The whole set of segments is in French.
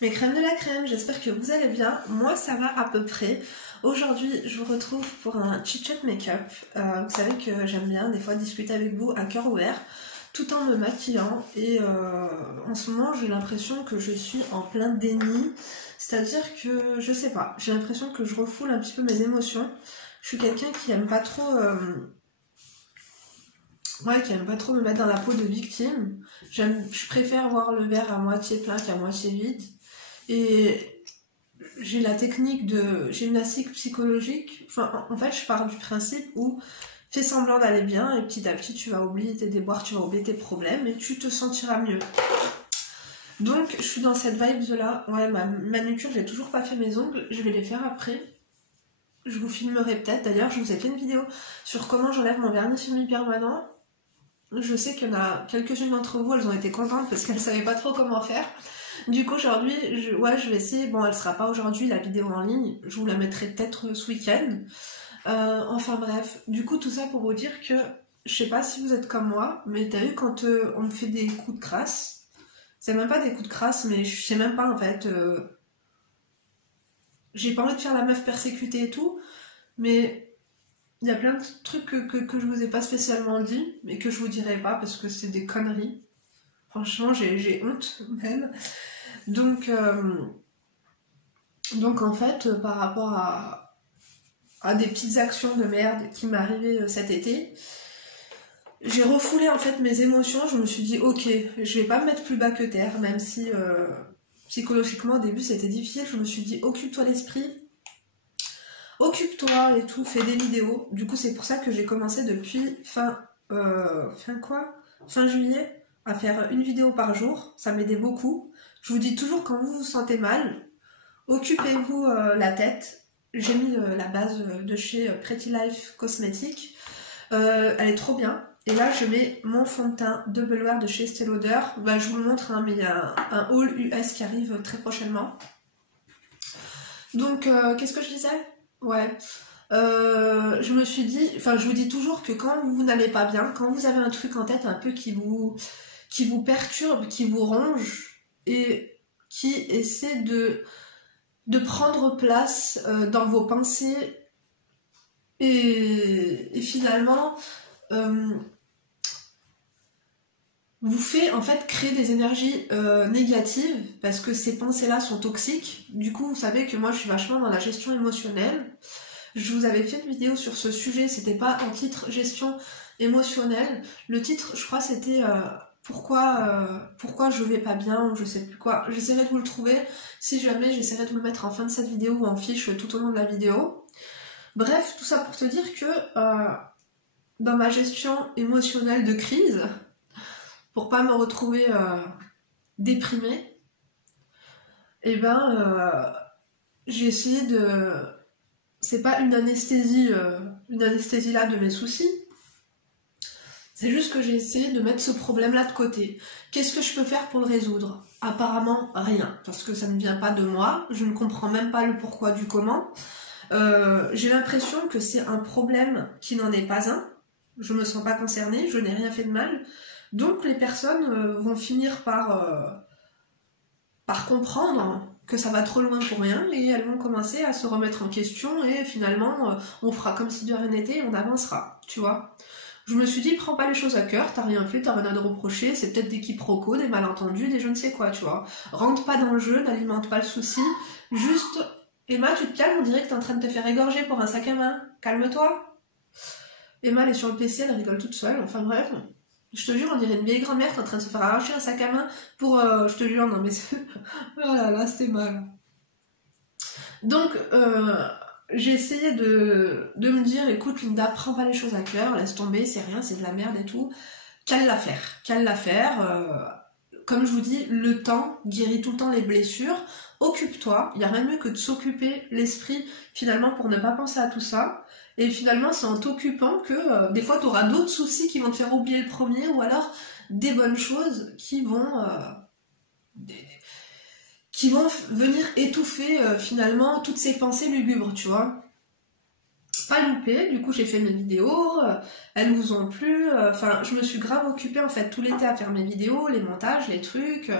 Mes crèmes de la crème, j'espère que vous allez bien. Moi, ça va à peu près. Aujourd'hui, je vous retrouve pour un chit-chat make-up. Vous savez que j'aime bien des fois discuter avec vous à cœur ouvert, tout en me maquillant. Et en ce moment, j'ai l'impression que je suis en plein déni. C'est-à-dire que, je sais pas, j'ai l'impression que je refoule un petit peu mes émotions. Je suis quelqu'un qui aime pas trop... qui aime pas trop me mettre dans la peau de victime. Je préfère voir le verre à moitié plein qu'à moitié vide. Et j'ai la technique de gymnastique psychologique. Enfin, en fait, je pars du principe où fais semblant d'aller bien et petit à petit, tu vas oublier tes déboires, tu vas oublier tes problèmes et tu te sentiras mieux. Donc, je suis dans cette vibe-là. Ouais, ma manucure, j'ai toujours pas fait mes ongles. Je vais les faire après. Je vous filmerai peut-être. D'ailleurs, je vous ai fait une vidéo sur comment j'enlève mon vernis semi-permanent. Je sais qu'il y en a quelques-unes d'entre vous, elles ont été contentes parce qu'elles savaient pas trop comment faire. Du coup, aujourd'hui, je vais essayer. Bon, elle sera pas aujourd'hui, la vidéo en ligne. Je vous la mettrai peut-être ce week-end. Enfin bref, du coup, tout ça pour vous dire que, je sais pas si vous êtes comme moi, mais t'as vu quand on me fait des coups de crasse, c'est même pas des coups de crasse, mais je sais même pas en fait. J'ai pas envie de faire la meuf persécutée et tout, mais il y a plein de trucs que je vous ai pas spécialement dit, mais que je vous dirai pas parce que c'est des conneries. Franchement, j'ai honte même. Donc en fait, par rapport à des petites actions de merde qui m'arrivaient cet été, j'ai refoulé en fait mes émotions. Je me suis dit ok, je vais pas me mettre plus bas que terre, même si psychologiquement au début c'était difficile. Je me suis dit occupe-toi l'esprit, occupe-toi et tout, fais des vidéos. Du coup c'est pour ça que j'ai commencé depuis fin juillet à faire une vidéo par jour. Ça m'aidait beaucoup. Je vous dis toujours quand vous vous sentez mal, occupez-vous la tête. J'ai mis la base de chez Pretty Life Cosmetics. Elle est trop bien. Et là, je mets mon fond de teint Double Wear de chez Estée Lauder. Bah, je vous le montre, hein, mais il y a un haul US qui arrive très prochainement. Donc, qu'est-ce que je disais? Ouais. Je me suis dit, enfin, je vous dis toujours que quand vous n'allez pas bien, quand vous avez un truc en tête un peu qui vous perturbe, qui vous ronge, et qui essaie de prendre place dans vos pensées et finalement vous fait en fait créer des énergies négatives parce que ces pensées-là sont toxiques. Du coup, vous savez que moi je suis vachement dans la gestion émotionnelle. Je vous avais fait une vidéo sur ce sujet, c'était pas un titre gestion émotionnelle. Le titre, je crois, c'était pourquoi je vais pas bien ou je sais plus quoi. J'essaierai de vous le trouver. Si jamais, j'essaierai de vous le mettre en fin de cette vidéo ou en fiche tout au long de la vidéo. Bref, tout ça pour te dire que dans ma gestion émotionnelle de crise, pour pas me retrouver déprimée, et j'ai essayé de... C'est pas une anesthésie là de mes soucis, c'est juste que j'ai essayé de mettre ce problème-là de côté. Qu'est-ce que je peux faire pour le résoudre? Apparemment, rien, parce que ça ne vient pas de moi, je ne comprends même pas le pourquoi du comment. J'ai l'impression que c'est un problème qui n'en est pas un. Je me sens pas concernée, je n'ai rien fait de mal. Donc les personnes vont finir par comprendre que ça va trop loin pour rien et elles vont commencer à se remettre en question et finalement on fera comme si de rien n'était et on avancera, tu vois. Je me suis dit, prends pas les choses à cœur, t'as rien fait, t'as rien à te reprocher, c'est peut-être des quiproquos, des malentendus, des je ne sais quoi, tu vois. Rentre pas dans le jeu, n'alimente pas le souci, juste... Emma, tu te calmes, on dirait que t'es en train de te faire égorger pour un sac à main. Calme-toi. Emma, elle est sur le PC, elle rigole toute seule. Enfin bref. Je te jure, on dirait une vieille grand-mère qui est en train de se faire arracher un sac à main pour... je te jure, non mais... oh là là, c'était mal. Donc, j'ai essayé de me dire, écoute Linda, prends pas les choses à cœur, laisse tomber, c'est rien, c'est de la merde et tout. Cale l'affaire. Comme je vous dis, le temps guérit tout le temps les blessures. Occupe-toi, il n'y a rien de mieux que de s'occuper l'esprit finalement pour ne pas penser à tout ça. Et finalement, c'est en t'occupant que des fois tu auras d'autres soucis qui vont te faire oublier le premier ou alors des bonnes choses qui vont venir étouffer finalement toutes ces pensées lugubres, tu vois. Pas loupé, du coup j'ai fait mes vidéos, elles vous ont plu, enfin je me suis grave occupée en fait tout l'été à faire mes vidéos, les montages, les trucs.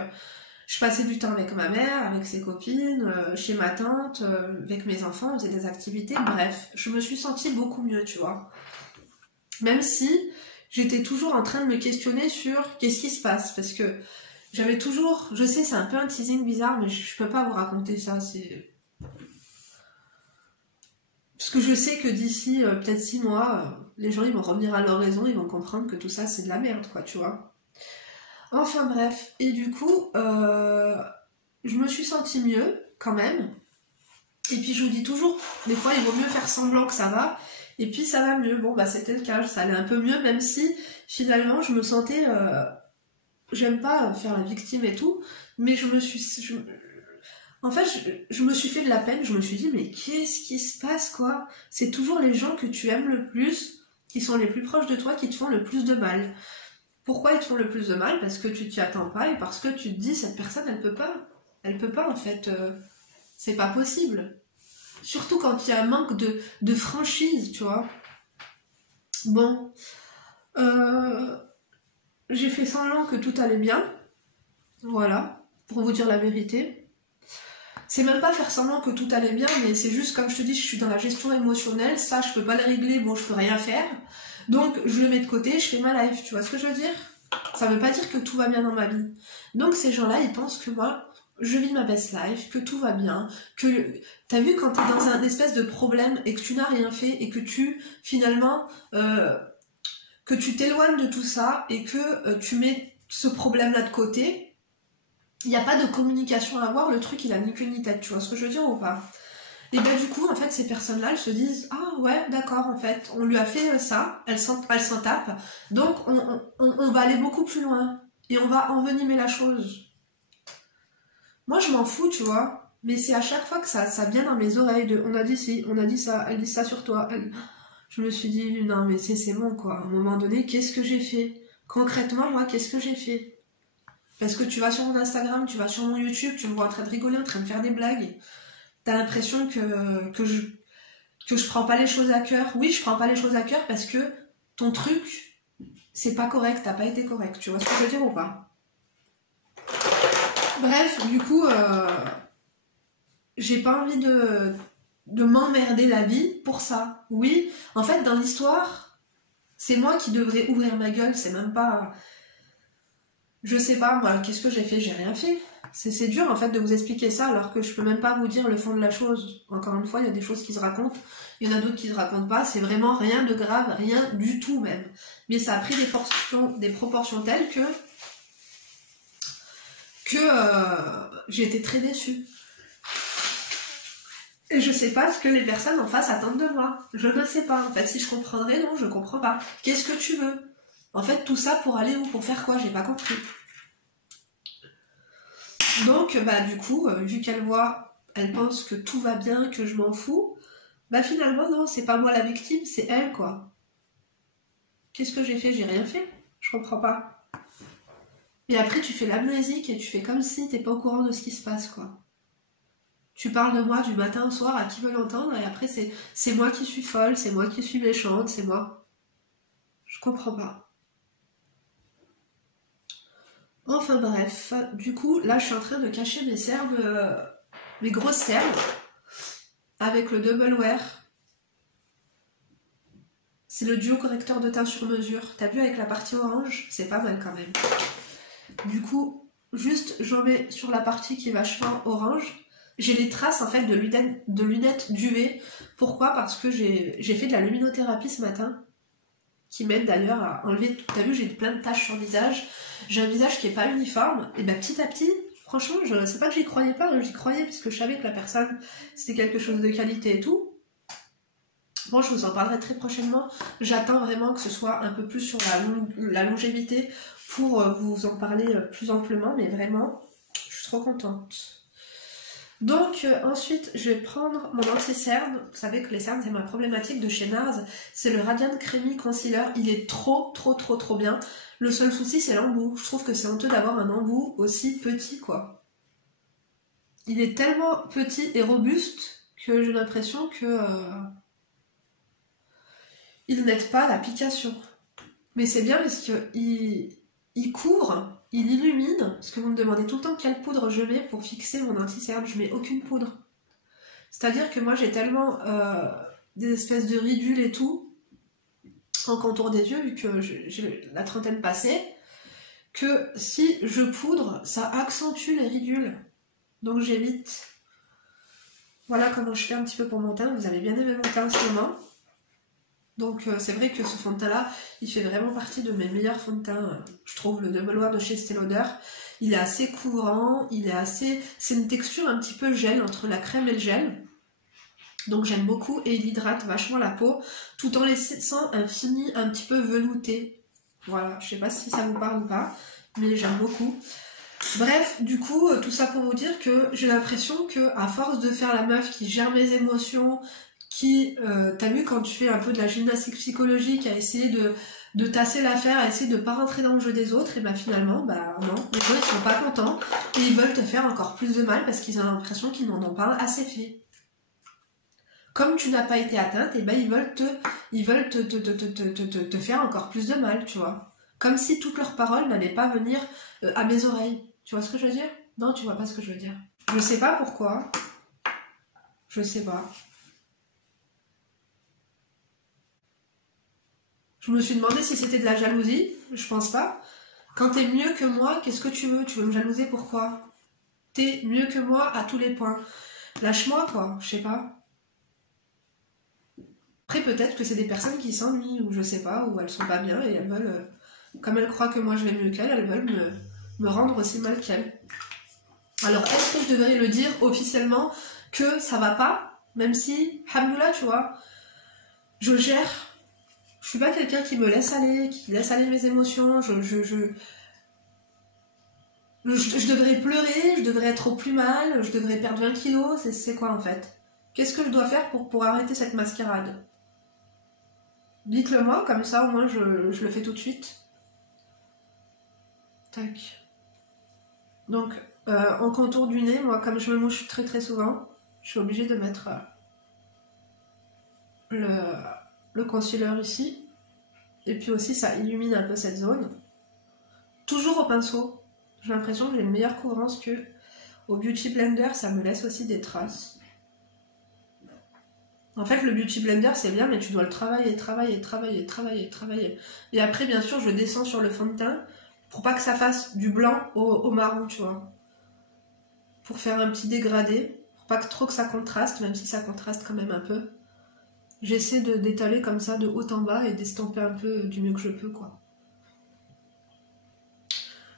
Je passais du temps avec ma mère, avec ses copines, chez ma tante, avec mes enfants, on faisait des activités, bref, je me suis sentie beaucoup mieux, tu vois. Même si j'étais toujours en train de me questionner sur qu'est-ce qui se passe, parce que j'avais toujours, je sais c'est un peu un teasing bizarre, mais je peux pas vous raconter ça, c'est... Parce que je sais que d'ici peut-être 6 mois, les gens ils vont revenir à leur raison, ils vont comprendre que tout ça c'est de la merde, quoi, tu vois. Enfin bref, et du coup, je me suis sentie mieux, quand même. Et puis je vous dis toujours, des fois il vaut mieux faire semblant que ça va, et puis ça va mieux. Bon bah c'était le cas, ça allait un peu mieux, même si finalement je me sentais... j'aime pas faire la victime et tout, mais je me suis... En fait, je me suis fait de la peine, je me suis dit, mais qu'est-ce qui se passe, quoi? C'est toujours les gens que tu aimes le plus, qui sont les plus proches de toi, qui te font le plus de mal. Pourquoi ils te font le plus de mal? Parce que tu t'y attends pas, et parce que tu te dis, cette personne, elle peut pas. Elle peut pas, en fait. C'est pas possible. Surtout quand il y a un manque de franchise, tu vois. Bon. J'ai fait semblant que tout allait bien. Voilà. Pour vous dire la vérité. C'est même pas faire semblant que tout allait bien, mais c'est juste, comme je te dis, je suis dans la gestion émotionnelle, ça je peux pas le régler, bon je peux rien faire, donc je le mets de côté, je fais ma life, tu vois ce que je veux dire? Ça veut pas dire que tout va bien dans ma vie. Donc ces gens-là, ils pensent que moi, je vis ma best life, que tout va bien, que... T'as vu quand t'es dans un espèce de problème et que tu n'as rien fait et que tu, finalement, que tu t'éloignes de tout ça et que tu mets ce problème-là de côté, il n'y a pas de communication à avoir, le truc il a ni queue ni tête, tu vois ce que je veux dire ou pas? Et ben du coup, en fait, ces personnes-là, elles se disent, ah ouais, d'accord, en fait, on lui a fait ça, elle s'en tape, donc on va aller beaucoup plus loin, et on va envenimer la chose. Moi, je m'en fous, tu vois, mais c'est à chaque fois que ça vient dans mes oreilles, de, on a dit ci, on a dit ça, elle dit ça sur toi, je me suis dit, non mais c'est bon, quoi, à un moment donné, qu'est-ce que j'ai fait? Concrètement, moi, qu'est-ce que j'ai fait? Parce que tu vas sur mon Instagram, tu vas sur mon YouTube, tu me vois en train de rigoler, en train de faire des blagues. T'as l'impression que je prends pas les choses à cœur. Oui, je prends pas les choses à cœur parce que ton truc, c'est pas correct, t'as pas été correct. Tu vois ce que je veux dire ou pas? Bref, du coup, j'ai pas envie de m'emmerder la vie pour ça. Oui, en fait, dans l'histoire, c'est moi qui devrais ouvrir ma gueule, c'est même pas... Je sais pas, moi, qu'est-ce que j'ai fait? J'ai rien fait. C'est dur, en fait, de vous expliquer ça, alors que je peux même pas vous dire le fond de la chose. Encore une fois, il y a des choses qui se racontent, il y en a d'autres qui se racontent pas, c'est vraiment rien de grave, rien du tout même. Mais ça a pris des proportions telles que j'ai été très déçue. Et je sais pas ce que les personnes en face attendent de moi. Je ne sais pas, en fait, si je comprendrais, non, je comprends pas. Qu'est-ce que tu veux? En fait, tout ça pour aller où? Pour faire quoi? J'ai pas compris. Donc, bah, du coup, vu qu'elle voit, elle pense que tout va bien, que je m'en fous, bah, finalement, non, c'est pas moi la victime, c'est elle, quoi. Qu'est-ce que j'ai fait? J'ai rien fait. Je comprends pas. Et après, tu fais l'amnésique et tu fais comme si t'es pas au courant de ce qui se passe, quoi. Tu parles de moi du matin au soir à qui veut l'entendre, et après, c'est moi qui suis folle, c'est moi qui suis méchante, c'est moi. Je comprends pas. Enfin bref, du coup, là je suis en train de cacher mes cernes, mes grosses cernes, avec le Double Wear. C'est le duo correcteur de teint sur mesure. T'as vu avec la partie orange? C'est pas mal quand même. Du coup, juste j'en mets sur la partie qui est vachement orange. J'ai les traces en fait de lunettes d'UV. Pourquoi? Parce que j'ai fait de la luminothérapie ce matin, qui m'aide d'ailleurs à enlever... T'as vu, j'ai plein de taches sur le visage. J'ai un visage qui est pas uniforme, et ben petit à petit, franchement, je sais pas que j'y croyais pas, j'y croyais parce que je savais que la personne, c'était quelque chose de qualité et tout. Bon, je vous en parlerai très prochainement. J'attends vraiment que ce soit un peu plus sur la longévité pour vous en parler plus amplement, mais vraiment, je suis trop contente. Donc ensuite, je vais prendre mon anti-cerne. Vous savez que les cernes, c'est ma problématique de chez NARS. C'est le Radiant Creamy Concealer. Il est trop bien. Le seul souci, c'est l'embout. Je trouve que c'est honteux d'avoir un embout aussi petit, quoi. Il est tellement petit et robuste que j'ai l'impression que il n'aide pas l'application. Mais c'est bien parce que il couvre il illumine, parce que vous me demandez tout le temps quelle poudre je mets pour fixer mon anti-cerne. Je mets aucune poudre. C'est-à-dire que moi j'ai tellement des espèces de ridules et tout en contour des yeux, vu que j'ai la trentaine passée, que si je poudre, ça accentue les ridules. Donc j'évite. Voilà comment je fais un petit peu pour mon teint. Vous avez bien aimé mon teint en ce moment. Donc c'est vrai que ce fond de teint là, il fait vraiment partie de mes meilleurs fonds de teint. Je trouve le Double Wear de chez Estée Lauder. Il est assez couvrant, il est assez... C'est une texture un petit peu gel entre la crème et le gel. Donc j'aime beaucoup et il hydrate vachement la peau tout en laissant un fini un petit peu velouté. Voilà, je sais pas si ça vous parle ou pas, mais j'aime beaucoup. Bref, du coup, tout ça pour vous dire que j'ai l'impression que à force de faire la meuf qui gère mes émotions, qui, t'as vu quand tu fais un peu de la gymnastique psychologique, à essayer de tasser l'affaire, à essayer de pas rentrer dans le jeu des autres, et bah finalement, bah non, les gens ils sont pas contents, et ils veulent te faire encore plus de mal parce qu'ils ont l'impression qu'ils n'en ont pas assez fait. Comme tu n'as pas été atteinte, et ben ils veulent te faire encore plus de mal, tu vois. Comme si toutes leurs paroles n'allaient pas venir à mes oreilles. Tu vois ce que je veux dire? Non, tu vois pas ce que je veux dire. Je sais pas pourquoi. Je sais pas. Je me suis demandé si c'était de la jalousie. Je pense pas. Quand t'es mieux que moi, qu'est-ce que tu veux? Tu veux me jalouser pourquoi? T'es mieux que moi à tous les points. Lâche-moi, quoi. Je sais pas. Après, peut-être que c'est des personnes qui s'ennuient, ou je sais pas, ou elles sont pas bien, et elles veulent, comme elles croient que moi je vais mieux qu'elles, elles veulent me rendre aussi mal qu'elles. Alors, est-ce que je devrais le dire officiellement que ça va pas, même si, hamdoullah, tu vois, je gère, je suis pas quelqu'un qui me laisse aller, qui laisse aller mes émotions, je devrais pleurer, je devrais être au plus mal, je devrais perdre 20 kilos, c'est quoi en fait? Qu'est-ce que je dois faire pour arrêter cette mascarade? Dites-le moi, comme ça au moins je le fais tout de suite. Tac. Donc, en contour du nez, moi comme je me mouche très très souvent, je suis obligée de mettre le concealer ici. Et puis aussi ça illumine un peu cette zone. Toujours au pinceau. J'ai l'impression que j'ai une meilleure couvrance que au Beauty Blender, ça me laisse aussi des traces. En fait, le Beauty Blender, c'est bien, mais tu dois le travailler. Et après, bien sûr, je descends sur le fond de teint pour pas que ça fasse du blanc au marron, tu vois. Pour faire un petit dégradé, pour pas que trop que ça contraste, même si ça contraste quand même un peu. J'essaie d'étaler comme ça de haut en bas et d'estomper un peu du mieux que je peux, quoi.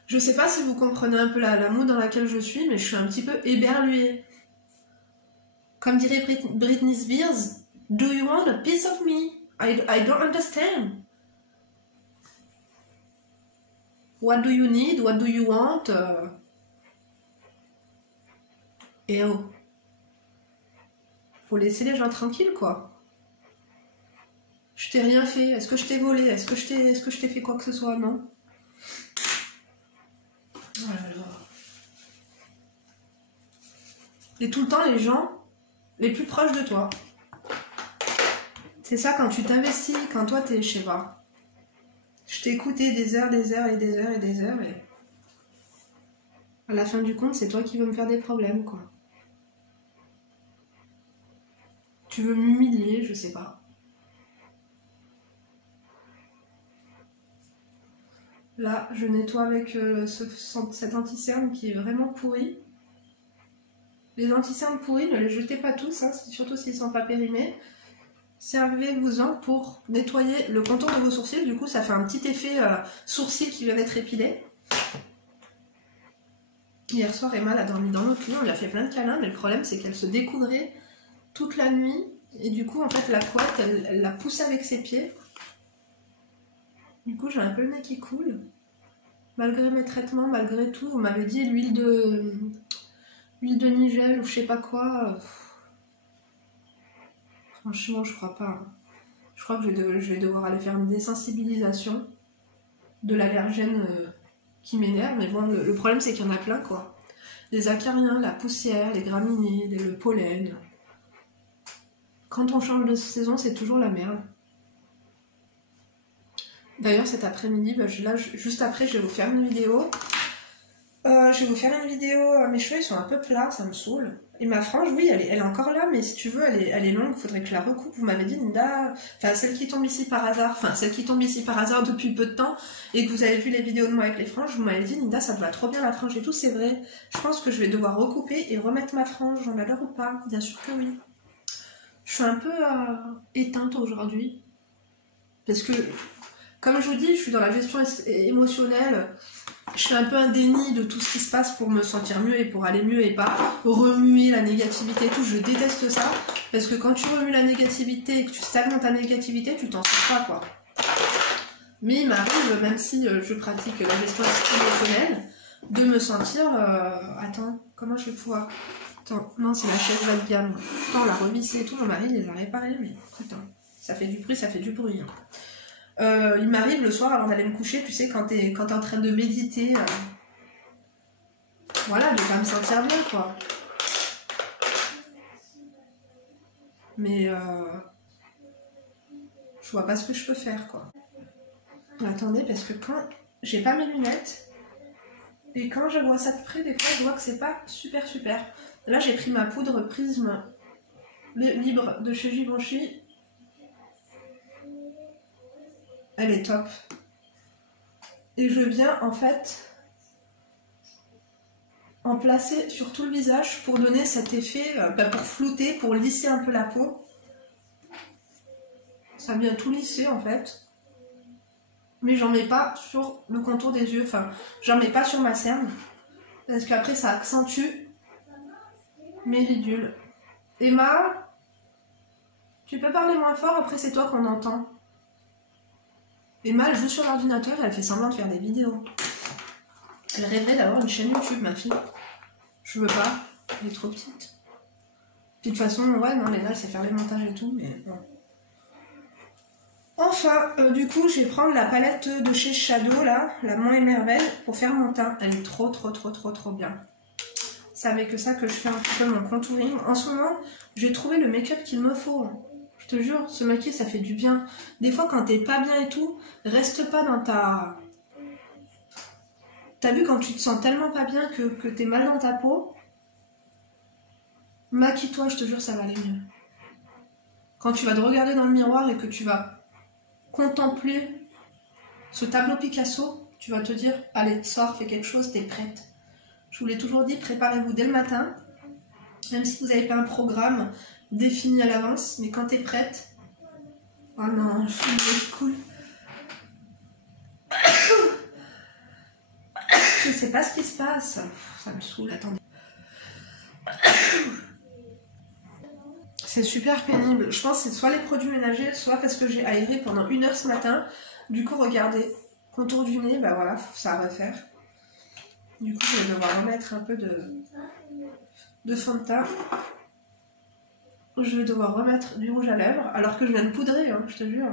Je sais pas si vous comprenez un peu la mood dans laquelle je suis, mais je suis un petit peu éberluée. Comme dirait Britney Spears, do you want a piece of me? I don't understand. What do you need? What do you want? Et oh. Faut laisser les gens tranquilles, quoi. Je t'ai rien fait. Est-ce que je t'ai volé? Est-ce que je t'ai fait quoi que ce soit? Non. Oh là là. Et tout le temps, les gens les plus proches de toi. C'est ça, quand tu t'investis, quand toi t'es, je sais pas. Je t'ai écouté des heures et des heures et à la fin du compte, c'est toi qui veux me faire des problèmes, quoi. Tu veux m'humilier, je sais pas. Là, je nettoie avec cet anti-cerne qui est vraiment pourri. Les anti-cernes pourris, ne les jetez pas tous, hein, surtout s'ils ne sont pas périmés. Servez-vous-en pour nettoyer le contour de vos sourcils. Du coup, ça fait un petit effet sourcil qui vient d'être épilé. Hier soir, Emma a dormi dans notre lit, on lui a fait plein de câlins, mais le problème, c'est qu'elle se découvrait toute la nuit. Et du coup, en fait, la couette, elle l'a poussée avec ses pieds. Du coup, j'ai un peu le nez qui coule. Malgré mes traitements, malgré tout, vous m'avez dit l'huile de nigel ou je sais pas quoi. Franchement, je crois pas. Je crois que je vais devoir aller faire une désensibilisation de l'allergène qui m'énerve. Mais bon, le problème, c'est qu'il y en a plein, quoi. Les acariens, la poussière, les graminées, le pollen. Quand on change de saison, c'est toujours la merde. D'ailleurs, cet après-midi, là, juste après, je vais vous faire une vidéo Je vais vous faire une vidéo, mes cheveux ils sont un peu plats, ça me saoule. Et ma frange, oui, elle est encore là, mais si tu veux, elle est longue, faudrait que je la recoupe. Vous m'avez dit, Linda, enfin celle qui tombe ici par hasard, depuis peu de temps, et que vous avez vu les vidéos de moi avec les franges, vous m'avez dit, Linda, ça te va trop bien la frange et tout, c'est vrai. Je pense que je vais devoir recouper et remettre ma frange, j'en ai l'air ou pas? Bien sûr que oui. Je suis un peu éteinte aujourd'hui, parce que, comme je vous dis, je suis dans la gestion émotionnelle. Je fais un peu un déni de tout ce qui se passe pour me sentir mieux et pour aller mieux et pas remuer la négativité et tout. Je déteste ça parce que quand tu remues la négativité et que tu stagnes dans ta négativité, tu t'en sors pas quoi. Mais il m'arrive, même si je pratique la gestion émotionnelle, de me sentir... Attends, comment je vais pouvoir... Attends, non, c'est la chaise bas de gamme. Putain, on l'a revissée et tout, mon mari les a réparés, mais putain, ça fait du bruit, ça fait du bruit. Hein. Il m'arrive le soir avant d'aller me coucher, tu sais, quand t'es en train de méditer, voilà, de pas me sentir bien, quoi. Mais je vois pas ce que je peux faire, quoi. Attendez, parce que quand j'ai pas mes lunettes, et quand je vois ça de près, des fois, je vois que c'est pas super super. Là, j'ai pris ma poudre Prisme libre de chez Givenchy. Elle est top. Et je viens en fait en placer sur tout le visage pour donner cet effet, pour flouter, pour lisser un peu la peau. Ça vient tout lisser en fait. Mais j'en mets pas sur le contour des yeux, enfin j'en mets pas sur ma cerne. Parce qu'après ça accentue mes ridules. Emma, tu peux parler moins fort, après c'est toi qu'on entend. Emma, elle joue sur l'ordinateur et elle fait semblant de faire des vidéos. Elle rêverait d'avoir une chaîne YouTube, ma fille. Je veux pas, elle est trop petite. Puis de toute façon, ouais, non, Léna, elle sait faire les montages et tout, mais bon. Enfin, du coup, je vais prendre la palette de chez Shadow, là, la Mont et Merveille, pour faire mon teint. Elle est trop bien. C'est avec ça que je fais un petit peu mon contouring. En ce moment, j'ai trouvé le make-up qu'il me faut. Je te jure, se maquiller, ça fait du bien. Des fois, quand t'es pas bien et tout, reste pas dans ta... T'as vu, quand tu te sens tellement pas bien que t'es mal dans ta peau, maquille-toi, je te jure, ça va aller mieux. Quand tu vas te regarder dans le miroir et que tu vas contempler ce tableau Picasso, tu vas te dire, allez, sors, fais quelque chose, t'es prête. Je vous l'ai toujours dit, préparez-vous dès le matin, même si vous n'avez pas un programme défini à l'avance, mais quand t'es prête... Oh non, je suis cool. Je sais pas ce qui se passe. Ça me saoule, attendez. C'est super pénible. Je pense que c'est soit les produits ménagers, soit parce que j'ai aéré pendant 1 heure ce matin. Du coup, regardez, contour du nez, bah voilà, ça va refaire. Du coup, je vais devoir remettre un peu de fond de teint. Je vais devoir remettre du rouge à lèvres, alors que je viens de poudrer, hein, je te jure.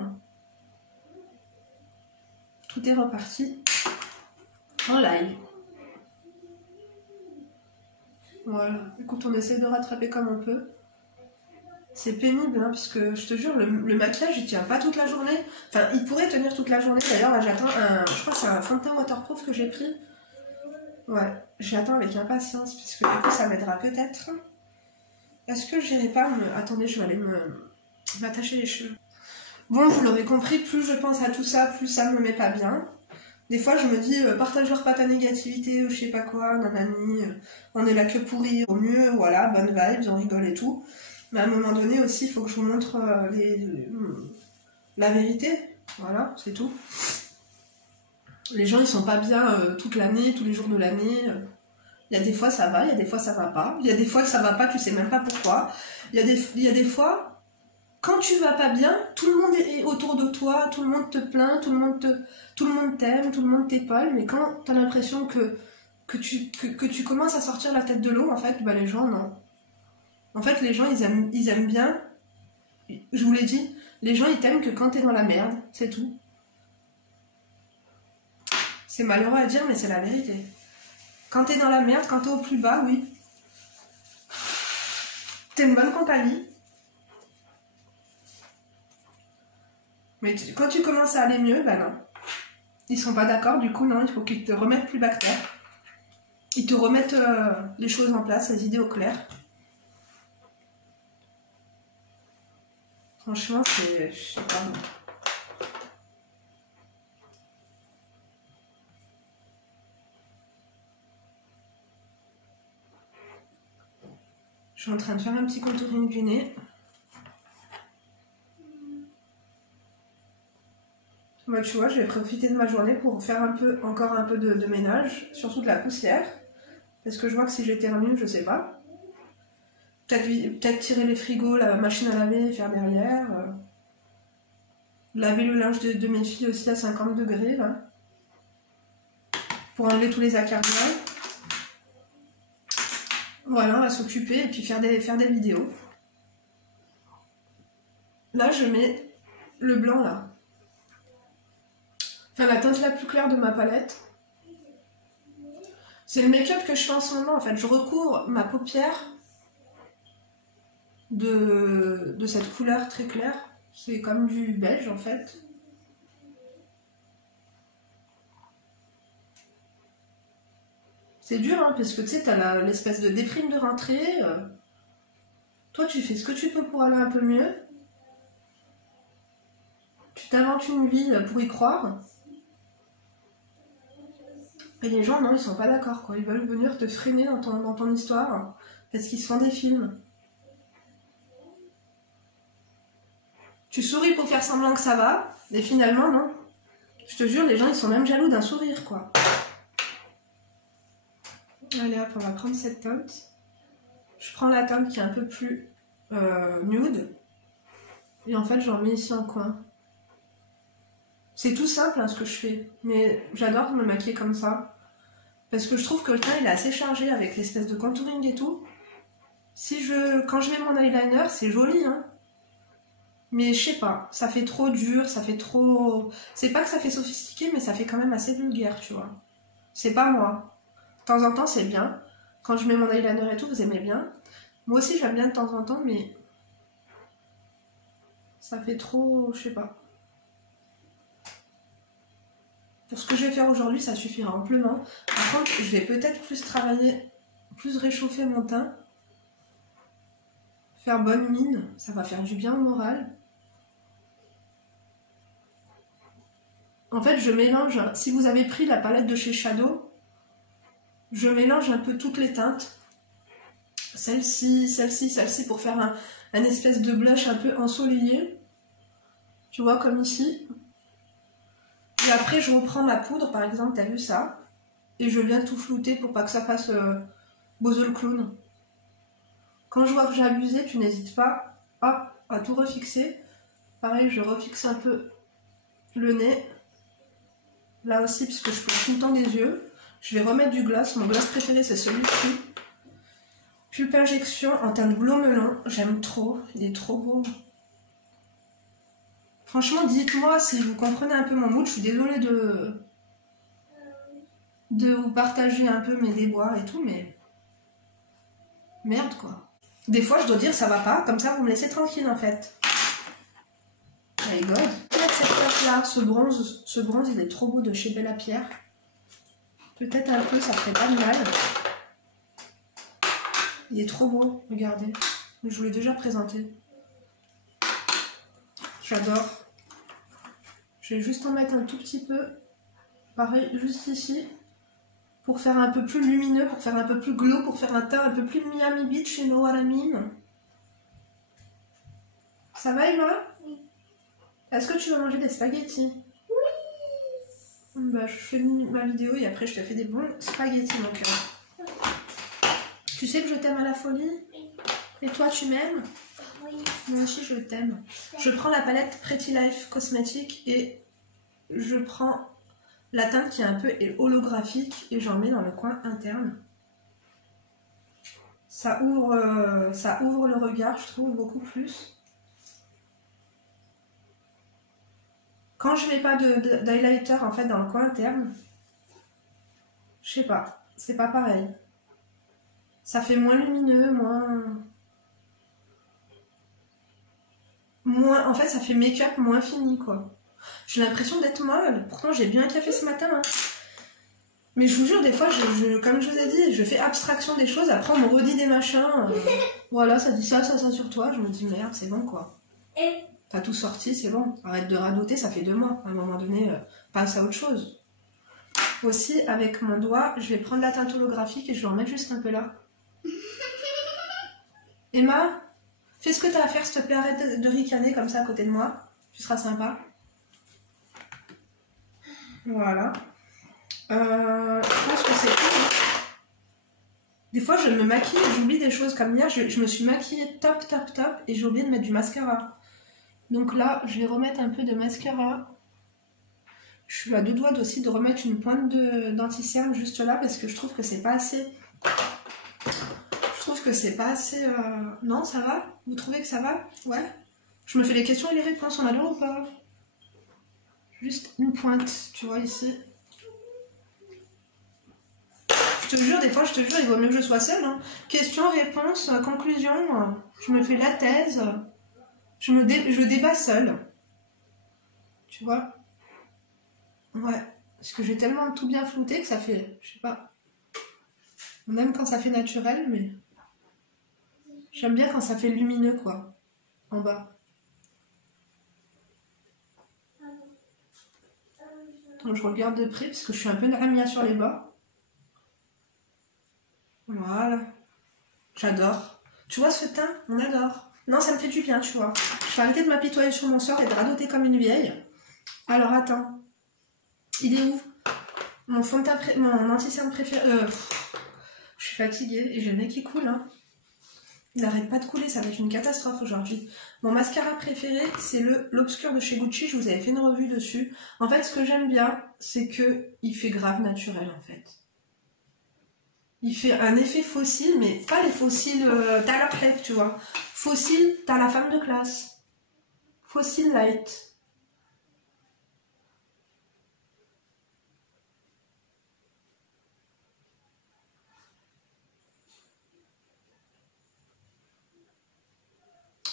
Tout est reparti en live. Voilà, écoute, on essaie de rattraper comme on peut. C'est pénible, hein, parce que je te jure, le maquillage, il tient pas toute la journée. Enfin, il pourrait tenir toute la journée. D'ailleurs, là, j'attends je crois que c'est un fond de teint waterproof que j'ai pris. Ouais, j'attends avec impatience, puisque du coup, ça m'aidera peut-être. Est-ce que j'irai pas me... Attendez, je vais aller m'attacher les cheveux. Bon, vous l'aurez compris, plus je pense à tout ça, plus ça me met pas bien. Des fois, je me dis, partage-leur pas ta négativité, ou je sais pas quoi, nanani, on est là que pour rire, au mieux, voilà, bonne vibes, on rigole et tout. Mais à un moment donné aussi, il faut que je vous montre la vérité, voilà, c'est tout. Les gens, ils sont pas bien toute l'année, tous les jours de l'année. Il y a des fois ça va, il y a des fois ça va pas. Il y a des fois que ça va pas, tu sais même pas pourquoi. Il y a des fois, quand tu vas pas bien, tout le monde est autour de toi, tout le monde te plaint, tout le monde t'aime, tout le monde t'épaule. Mais quand t'as l'impression que tu commences à sortir la tête de l'eau, en fait, bah les gens, non. En fait, les gens, ils aiment bien. Je vous l'ai dit, les gens, ils t'aiment que quand t'es dans la merde, c'est tout. C'est malheureux à dire, mais c'est la vérité. Quand t'es dans la merde, quand t'es au plus bas, oui. T'es une bonne compagnie. Mais quand tu commences à aller mieux, ben non. Ils sont pas d'accord, du coup, non, il faut qu'ils te remettent plus bas que terre. Ils te remettent les choses en place, les idées au clair. Franchement, c'est... je sais pas. Je suis en train de faire un petit contouring du nez. Moi, tu vois, je vais profiter de ma journée pour faire encore un peu de ménage, surtout de la poussière. Parce que je vois que si j'éternue, je sais pas. Peut-être tirer les frigos, la machine à laver et faire derrière. Laver le linge de mes filles aussi à 50 degrés, là. Pour enlever tous les acariens. Voilà, on va s'occuper et puis faire des vidéos. Là, je mets le blanc, là. Enfin, la teinte la plus claire de ma palette. C'est le make-up que je fais en ce moment, en fait. Je recouvre ma paupière de cette couleur très claire. C'est comme du beige, en fait. C'est dur, hein, parce que tu sais, t'as l'espèce de déprime de rentrée. Toi, tu fais ce que tu peux pour aller un peu mieux. Tu t'inventes une vie pour y croire. Et les gens, non, ils sont pas d'accord, quoi. Ils veulent venir te freiner dans ton histoire parce qu'ils se font des films. Tu souris pour faire semblant que ça va, et finalement, non. Je te jure, les gens, ils sont même jaloux d'un sourire, quoi. Allez hop, on va prendre cette teinte. Je prends la teinte qui est un peu plus nude. Et en fait, j'en mets ici en coin. C'est tout simple, hein, ce que je fais. Mais j'adore me maquiller comme ça. Parce que je trouve que le teint, il est assez chargé avec l'espèce de contouring et tout. Quand je mets mon eyeliner, c'est joli, hein. Mais je sais pas, ça fait trop dur, ça fait trop... C'est pas que ça fait sophistiqué, mais ça fait quand même assez vulgaire, tu vois. C'est pas moi. De temps en temps, c'est bien. Quand je mets mon eyeliner et tout, vous aimez bien. Moi aussi, j'aime bien de temps en temps, mais... ça fait trop... je sais pas. Pour ce que je vais faire aujourd'hui, ça suffira amplement. Par contre, je vais peut-être plus travailler, plus réchauffer mon teint. Faire bonne mine, ça va faire du bien au moral. En fait, je mélange, si vous avez pris la palette de chez Shadow, je mélange un peu toutes les teintes. Celle-ci, celle-ci, celle-ci, pour faire un espèce de blush un peu ensoleillé. Tu vois, comme ici. Et après, je reprends ma poudre, par exemple, t'as vu ça? Et je viens tout flouter pour pas que ça fasse Bozo le clown. Quand je vois que j'ai abusé, tu n'hésites pas, hop, à tout refixer. Pareil, je refixe un peu le nez. Là aussi, puisque je plonge tout le temps des yeux. Je vais remettre du gloss. Mon gloss préféré, c'est celui-ci. Pulpe injection en teinte bleu melon. J'aime trop. Il est trop beau. Franchement, dites-moi si vous comprenez un peu mon mood. Je suis désolée de vous partager un peu mes déboires et tout, mais... merde, quoi. Des fois, je dois dire ça va pas. Comme ça, vous me laissez tranquille, en fait. My God. Peut-être cette teinte-là, ce bronze, il est trop beau de chez Bella Pierre. Peut-être un peu, ça ferait pas de mal. Il est trop beau, regardez. Je vous l'ai déjà présenté. J'adore. Je vais juste en mettre un tout petit peu. Pareil, juste ici. Pour faire un peu plus lumineux, pour faire un peu plus glow, pour faire un teint un peu plus Miami Beach et No à la mine. Ça va, Emma? Oui. Est-ce que tu veux manger des spaghettis? Oui. Bah, je fais ma vidéo et après je te fais des bons spaghettis, mon cœur. Tu sais que je t'aime à la folie? Oui. Et toi, tu m'aimes? Oui. Moi aussi, je t'aime. Je prends la palette Pretty Life Cosmétique et je prends la teinte qui est un peu holographique et j'en mets dans le coin interne. Ça ouvre le regard, je trouve, beaucoup plus. Quand je mets pas d'highlighter en fait dans le coin interne, je sais pas, c'est pas pareil. Ça fait moins lumineux, moins... En fait, ça fait make-up moins fini, quoi. J'ai l'impression d'être molle. Pourtant, j'ai bu un café ce matin. Hein. Mais je vous jure, des fois, comme je vous ai dit, je fais abstraction des choses, après on me redit des machins. Voilà, ça dit ça sur toi. Je me dis merde, c'est bon quoi. T'as tout sorti, c'est bon. Arrête de radoter, ça fait 2 mois. À un moment donné, passe à autre chose. Aussi, avec mon doigt, je vais prendre la teinte holographique et je vais en mettre juste un peu là. Emma, fais ce que t'as à faire, s'il te plaît, arrête de ricaner comme ça à côté de moi. Tu seras sympa. Voilà. Je pense que c'est tout. Des fois, je me maquille et j'oublie des choses. Comme hier, je me suis maquillée top et j'ai oublié de mettre du mascara. Donc là, je vais remettre un peu de mascara. Je suis à 2 doigts aussi de remettre une pointe d'anti-cerne juste là parce que je trouve que c'est pas assez. Je trouve que c'est pas assez. Non, ça va? Vous trouvez que ça va? Ouais. Je me fais les questions et les réponses, on adore ou pas? Juste une pointe, tu vois ici. Je te jure, des fois, il vaut mieux que je sois seule. Hein. Question, réponse, conclusion. Je me fais la thèse. Je débat seule. Tu vois? Ouais. Parce que j'ai tellement tout bien flouté que ça fait... Je sais pas. On aime quand ça fait naturel, mais... J'aime bien quand ça fait lumineux, quoi. En bas. Donc, je regarde de près parce que je suis un peu ramia sur les bas. Voilà. J'adore. Tu vois ce teint? On adore. Non, ça me fait du bien, tu vois. Je vais arrêter de m'apitoyer sur mon sort et de radoter comme une vieille. Alors, attends. Il est où? Mon fond de teint mon anti-cerne préféré. Je suis fatiguée et j'ai le nez qui coule. Hein. Il n'arrête pas de couler, ça va être une catastrophe aujourd'hui. Mon mascara préféré, c'est l'Obscur de chez Gucci. Je vous avais fait une revue dessus. En fait, ce que j'aime bien, c'est que il fait grave naturel, en fait. Il fait un effet fossile, mais pas les fossiles Taylor Clef, tu vois. Fossile, t'as la femme de classe. Fossile light.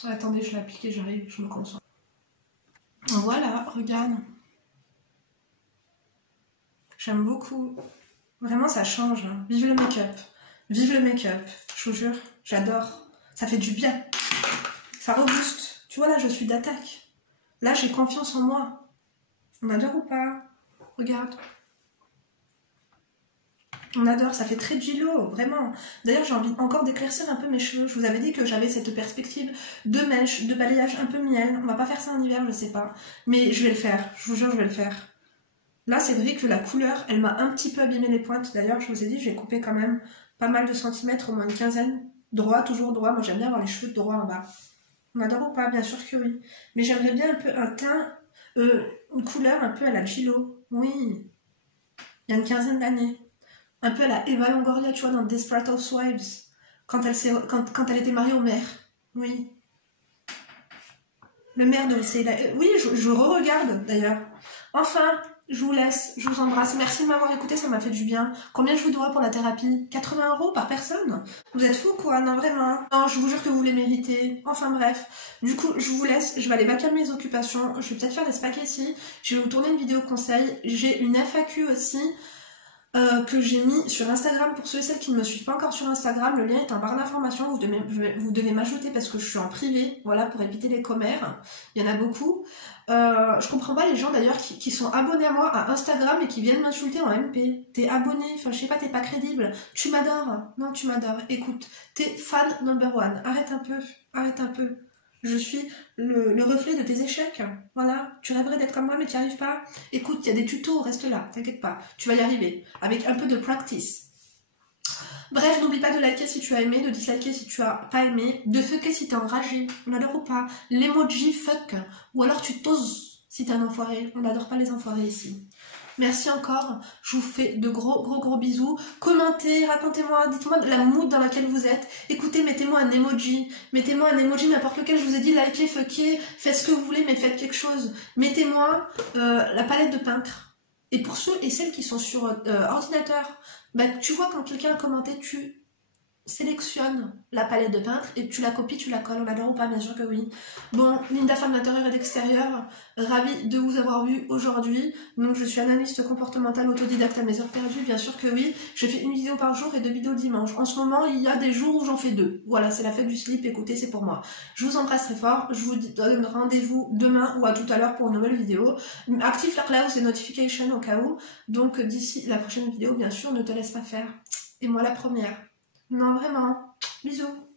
Attendez, je l'applique et j'arrive, je me concentre. Voilà, regarde. J'aime beaucoup. Vraiment, ça change. Hein. Vive le make-up. Vive le make-up. Je vous jure, j'adore. Ça fait du bien. Ça rebooste. Tu vois, là, je suis d'attaque. Là, j'ai confiance en moi. On adore ou pas? Regarde. On adore, ça fait très Gilo, vraiment. D'ailleurs, j'ai envie encore d'éclaircir un peu mes cheveux. Je vous avais dit que j'avais cette perspective de mèche, de balayage un peu miel. On va pas faire ça en hiver, je sais pas. Mais je vais le faire. Je vous jure, je vais le faire. Là, c'est vrai que la couleur, elle m'a un petit peu abîmé les pointes. D'ailleurs, je vous ai dit, j'ai coupé quand même pas mal de centimètres, au moins une quinzaine. Droit, toujours droit. Moi, j'aime bien avoir les cheveux droits en bas. On adore ou pas? Bien sûr que oui. Mais j'aimerais bien un peu un teint, une couleur un peu à la Gilo. Oui. Il y a une quinzaine d'années. Un peu à la Eva Longoria, tu vois, dans Desperate Housewives. Quand elle était mariée au maire. Oui. Le maire de oui, je re-regarde d'ailleurs. Enfin, je vous laisse, je vous embrasse. Merci de m'avoir écouté, ça m'a fait du bien. Combien je vous dois pour la thérapie? 80 € par personne? Vous êtes fous quoi? Non, vraiment. Non, je vous jure que vous les méritez. Enfin bref. Du coup, je vous laisse, je vais aller vaquer à mes occupations. Je vais peut-être faire des spaghettis. Je vais vous tourner une vidéo conseil. J'ai une FAQ aussi. Que j'ai mis sur Instagram pour ceux et celles qui ne me suivent pas encore sur Instagram. Le lien est en barre d'information, vous devez m'ajouter parce que je suis en privé, voilà, pour éviter les commères. Il y en a beaucoup. Je comprends pas les gens d'ailleurs qui sont abonnés à moi à Instagram et qui viennent m'insulter en MP. T'es abonné, enfin je sais pas, t'es pas crédible. Tu m'adores. Non, tu m'adores. Écoute, t'es fan number one. Arrête un peu, arrête un peu. Je suis le reflet de tes échecs. Voilà, tu rêverais d'être comme moi mais tu n'y arrives pas. Écoute, il y a des tutos, reste là, t'inquiète pas. Tu vas y arriver, avec un peu de practice. Bref, n'oublie pas de liker si tu as aimé, de disliker si tu as pas aimé, de fucker si t'es enragé, on adore ou pas. L'emoji fuck, ou alors tu t'oses si t'es un enfoiré. On n'adore pas les enfoirés ici. Merci encore, je vous fais de gros bisous. Commentez, racontez-moi, dites-moi de la mood dans laquelle vous êtes. Écoutez, mettez-moi un emoji. Mettez-moi un emoji n'importe lequel. Je vous ai dit, likez, fuckez, faites ce que vous voulez, mais faites quelque chose. Mettez-moi la palette de peintre. Et pour ceux et celles qui sont sur ordinateur, bah, tu vois quand quelqu'un a commenté, sélectionne la palette de peintre et tu la copies, tu la colles. On adore ou pas? Bien sûr que oui. Bon, Linda, femme d'intérieur et d'extérieur, ravie de vous avoir vu aujourd'hui. Donc je suis analyste comportementale autodidacte à mes heures perdues, bien sûr que oui. Je fais une vidéo par jour et 2 vidéos dimanche. En ce moment, il y a des jours où j'en fais 2. Voilà, c'est la fête du slip, écoutez, c'est pour moi. Je vous embrasse très fort, je vous donne rendez-vous demain ou à tout à l'heure pour une nouvelle vidéo. Active la cloud et notification au cas où. Donc d'ici la prochaine vidéo, bien sûr, ne te laisse pas faire. Et moi la première. Non, vraiment. Bisous.